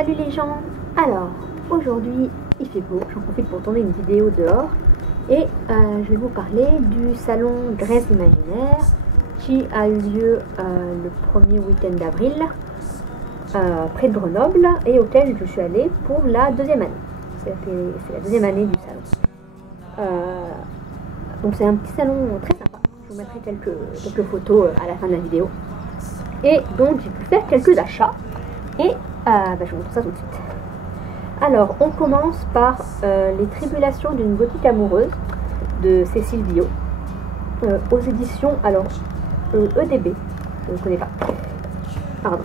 Salut les gens. Alors, aujourd'hui il fait beau, j'en profite pour tourner une vidéo dehors et je vais vous parler du salon Grèce Imaginaire qui a eu lieu le premier week-end d'avril près de Grenoble et auquel je suis allée pour la deuxième année. C'est la deuxième année du salon. Donc c'est un petit salon très sympa, je vous mettrai quelques photos à la fin de la vidéo. Et donc j'ai pu faire quelques achats et je vous montre ça tout de suite. Alors on commence par les tribulations d'une gothique amoureuse de Cécile Biot aux éditions EDB, je ne connais pas, pardon.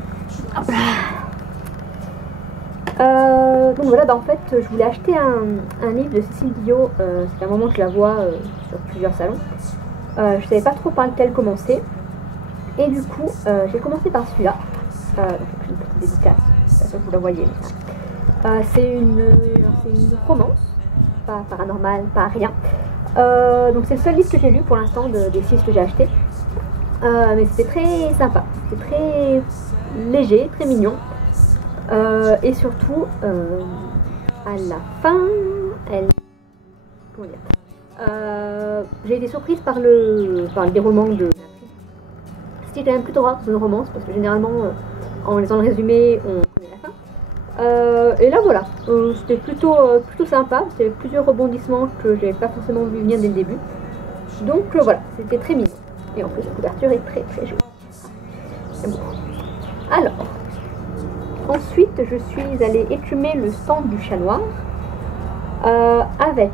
Donc voilà, en fait je voulais acheter un livre de Cécile Biot, c'est un moment que je la vois sur plusieurs salons. Je ne savais pas trop par lequel commencer et du coup j'ai commencé par celui-là. Donc une petite dédicace, je sais pas si vous la voyez. C'est une romance, pas paranormale, pas rien. Donc c'est le seul livre que j'ai lu pour l'instant des 6 que j'ai achetés. Mais c'était très sympa, c'était très léger, très mignon. Et surtout, à la fin, comment dire, j'ai été surprise par le déroulement de c'était quand même plutôt rare dans une romance, parce que généralement, en lisant le résumé, on connaît la fin. Et là voilà, c'était plutôt sympa, c'était plusieurs rebondissements que j'avais pas forcément vu venir dès le début. Donc voilà, c'était très mignon. Et en plus la couverture est très très jolie. J'aime beaucoup. Alors, ensuite je suis allée écumer le stand du chat noir avec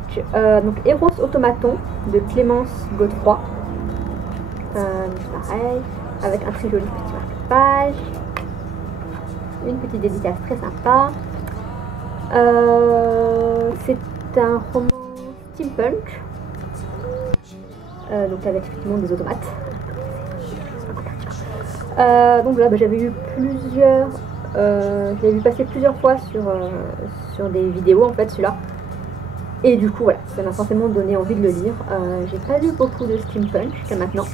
donc Eros Automaton de Clémence Godefroy. Pareil, avec un très joli petit marque-page, une petite dédicace très sympa. C'est un roman steampunk, donc avec effectivement des automates. Donc là, j'avais eu plusieurs, je l'ai vu passer plusieurs fois sur des vidéos en fait celui-là. Et du coup voilà, ça m'a forcément donné envie de le lire. J'ai pas lu beaucoup de steampunk jusqu'à maintenant.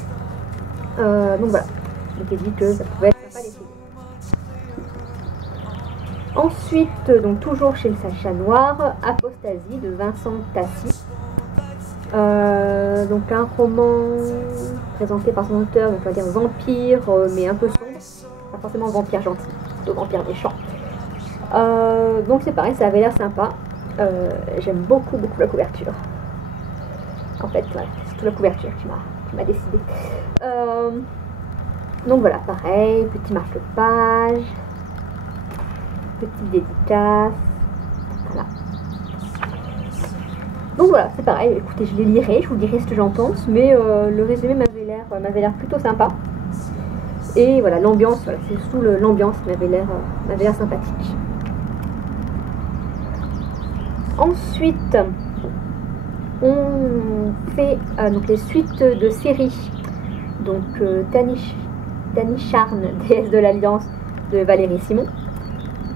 Donc voilà, je m'étais dit que ça pouvait être sympa d'essayer. Ensuite, donc toujours chez le Chat Noir, Apostasie de Vincent Tassi. Donc un roman présenté par son auteur, donc on va dire vampire, mais un peu sombre. Pas forcément vampire gentil, plutôt vampire méchant. Donc c'est pareil, ça avait l'air sympa. J'aime beaucoup la couverture. En fait, voilà, c'est surtout la couverture qui m'a décidé. Donc voilà, pareil, petit marque-page, petite dédicace, voilà. Donc voilà, c'est pareil, écoutez, je les lirai, je vous dirai ce que j'en pense, mais le résumé m'avait l'air plutôt sympa. Et voilà, l'ambiance, voilà, c'est surtout l'ambiance qui m'avait l'air sympathique. Ensuite, on fait donc les suites de séries. Donc Tanisharn, déesse de l'Alliance de Valérie Simon.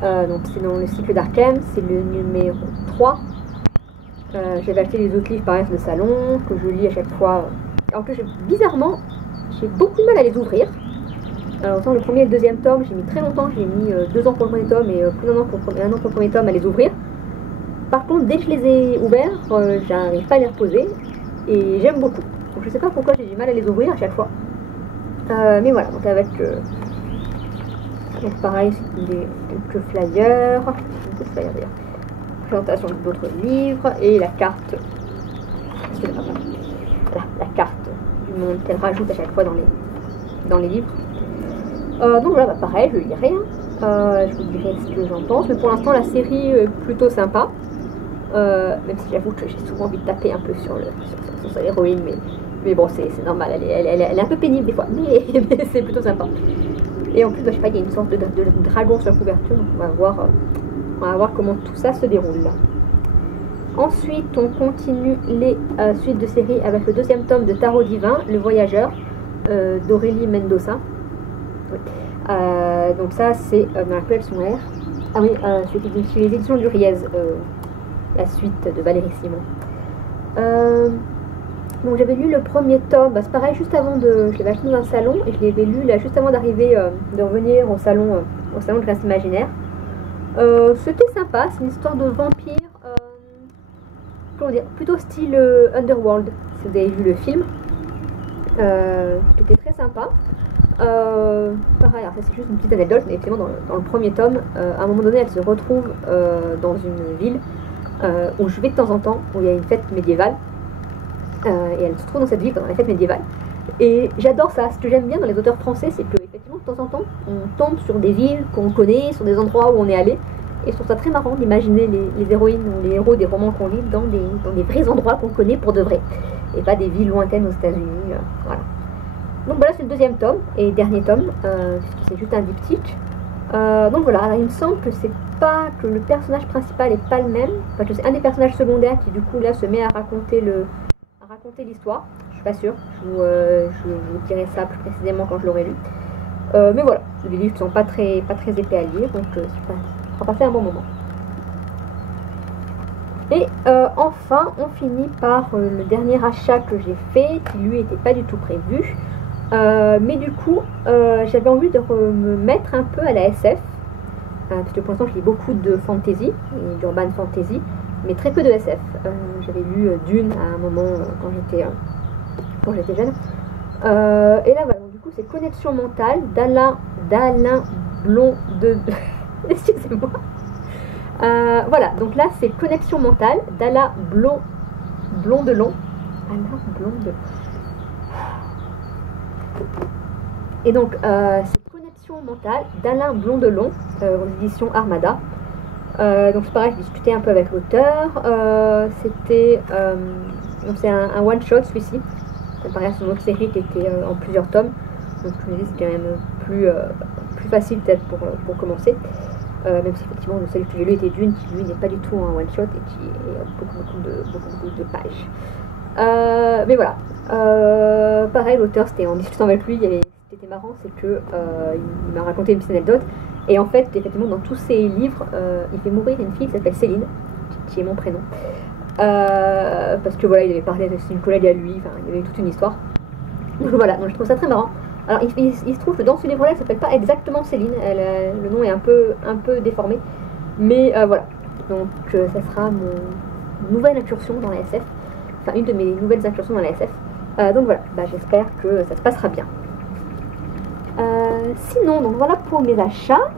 Donc c'est dans le cycle d'Arkham, c'est le numéro 3. J'avais acheté les autres livres pareil de salon, que je lis à chaque fois. Alors que bizarrement, j'ai beaucoup de mal à les ouvrir. Autant le premier et le deuxième tome, j'ai mis très longtemps, j'ai mis 2 ans pour le premier tome et plus d'un an pour le premier tome à les ouvrir. Par contre, dès que je les ai ouverts, j'arrive pas à les reposer et j'aime beaucoup. Donc je sais pas pourquoi j'ai du mal à les ouvrir à chaque fois. Mais voilà, donc avec donc pareil, quelques flyers, beaucoup de flyers d'ailleurs, présentation d'autres livres et la carte, voilà, la carte du monde qu'elle rajoute à chaque fois dans les livres. Donc voilà, pareil, je lirai, je vous dirai ce que j'en pense, mais pour l'instant la série est plutôt sympa. Même si j'avoue que j'ai souvent envie de taper un peu sur sa héroïne, mais bon, c'est normal, elle est un peu pénible des fois, mais c'est plutôt sympa. Et en plus, je sais pas, il y a une sorte de dragon sur la couverture, donc on va voir comment tout ça se déroule là. Ensuite, on continue les suites de série avec le 2e tome de Tarot Divin, Le Voyageur, d'Aurélie Mendoza. Oui. Donc ça, c'est dans la collection R. Ah oui, c'est chez les éditions du Riez. La suite de Valérie Simon. Donc j'avais lu le premier tome, c'est pareil, juste avant je l'avais acheté dans un salon et je l'avais lu là juste avant d'arriver, de revenir au salon de Grèce Imaginaire. C'était sympa, c'est une histoire de vampire, comment dire, plutôt style Underworld, si vous avez vu le film. C'était très sympa. Pareil, alors ça c'est juste une petite anecdote, mais effectivement dans le premier tome, à un moment donné elle se retrouve dans une ville où je vais de temps en temps, où il y a une fête médiévale, et elle se trouve dans cette ville pendant la fête médiévale. Et j'adore ça. Ce que j'aime bien dans les auteurs français, c'est que effectivement de temps en temps, on tombe sur des villes qu'on connaît, sur des endroits où on est allé. Et je trouve ça très marrant d'imaginer les héroïnes ou les héros des romans qu'on lit dans des vrais endroits qu'on connaît pour de vrai. Et pas des villes lointaines aux États-Unis. Voilà. Donc voilà, c'est le deuxième tome et dernier tome, puisque c'est juste un diptyque. Donc voilà, alors il me semble que c'est pas que le personnage principal est pas le même, enfin que c'est un des personnages secondaires qui du coup là se met à raconter l'histoire. Je suis pas sûre, je vous dirai ça plus précisément quand je l'aurai lu. Mais voilà, les livres sont pas très épais à lire, donc ça fera passer un bon moment. Et enfin, on finit par le dernier achat que j'ai fait, qui lui était pas du tout prévu. Mais du coup, j'avais envie de me mettre un peu à la SF, parce que pour l'instant je lis beaucoup de fantasy, d'urban fantasy, mais très peu de SF. J'avais lu Dune à un moment quand j'étais jeune. Et là voilà, donc, du coup c'est Connexion mentale d'Alain Blond de... Excusez-moi. Voilà, donc là c'est Connexion mentale d'Alain Blondelon. Alain Blondelon. Et donc, c'est Connexion mentale d'Alain Blondelon, aux éditions Armada. Donc c'est pareil, j'ai discuté un peu avec l'auteur. C'est un one-shot celui-ci. Ça paraît à son autre série qui était en plusieurs tomes. Donc je me dis c'est quand même plus facile peut-être pour commencer. Même si effectivement celui que j'ai lu était Dune, qui lui n'est pas du tout un one-shot et qui est beaucoup de pages. Mais voilà. Pareil, l'auteur, c'était en discutant avec lui, ce qui était marrant, c'est que il m'a raconté une petite anecdote. Et en fait, effectivement, dans tous ses livres, il fait mourir une fille qui s'appelle Céline, qui est mon prénom. Parce que voilà, il avait parlé de une collègue à lui, enfin, il y avait toute une histoire. Donc voilà, donc je trouve ça très marrant. Alors, il se trouve que dans ce livre-là, elle s'appelle pas exactement Céline, le nom est un peu déformé. Mais voilà, donc ça sera mon nouvelle incursion dans la SF. Enfin, une de mes nouvelles incursions dans la SF. Donc voilà, j'espère que ça se passera bien. Sinon, donc voilà pour mes achats.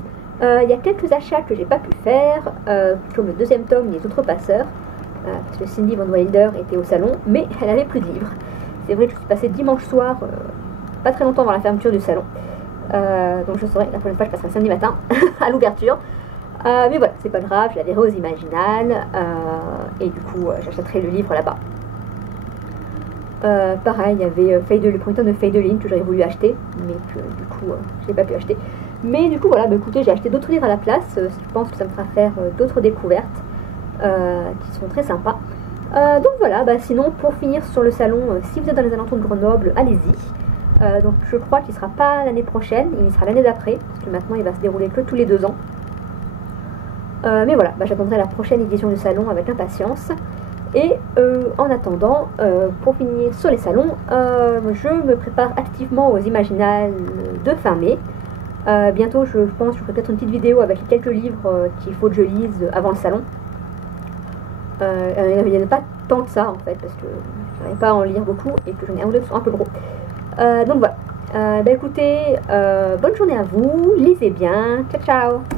Il y a quelques achats que j'ai pas pu faire, comme le deuxième tome des Outrepasseurs, parce que Cindy Van Wilder était au salon, mais elle avait plus de livres. C'est vrai que je suis passée dimanche soir, pas très longtemps avant la fermeture du salon. Donc je saurai, la prochaine fois je passerai samedi matin à l'ouverture. Mais voilà, c'est pas grave, je la verrai aux Imaginales, et du coup j'achèterai le livre là-bas. Pareil, il y avait le premier tome de Feideline que j'aurais voulu acheter, mais que du coup je n'ai pas pu acheter. Mais du coup voilà, écoutez, j'ai acheté d'autres livres à la place, je pense que ça me fera faire d'autres découvertes qui sont très sympas. Donc voilà, sinon pour finir sur le salon, si vous êtes dans les alentours de Grenoble, allez-y. Donc je crois qu'il ne sera pas l'année prochaine, il sera l'année d'après, parce que maintenant il va se dérouler que tous les 2 ans. Mais voilà, j'attendrai la prochaine édition du salon avec impatience. Et en attendant, pour finir sur les salons, je me prépare activement aux Imaginales de fin mai. Bientôt, je pense, je ferai peut-être une petite vidéo avec quelques livres qu'il faut que je lise avant le salon. Il n'y en a pas tant que ça en fait, parce que je n'arrive pas à en lire beaucoup et que j'en ai un ou deux qui sont un peu gros. Donc voilà. Écoutez, bonne journée à vous, lisez bien, ciao ciao.